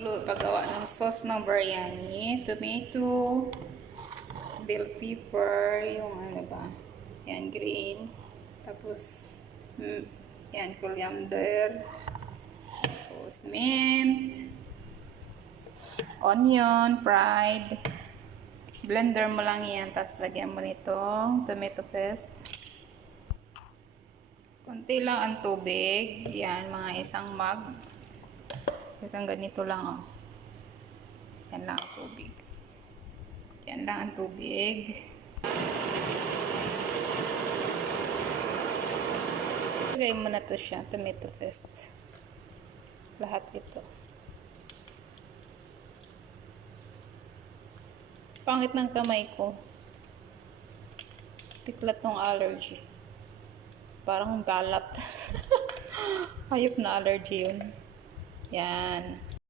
Paggawa ng sauce ng biryani, tomato, bell pepper, yung ano ba, yan, green, tapos, yan, coriander, tapos mint, onion, fried, blender mo lang yan, tapos lagyan mo nito, tomato paste, konti lang ang tubig, yan, mga isang mug, isang ganito lang, oh. Yan lang ang tubig. Yan lang ang tubig. Lagay mo na to siya, tomato paste. Lahat ito. Pangit ng kamay ko. Tiklat ng allergy. Parang balat. Hayop na allergy yun. Yan.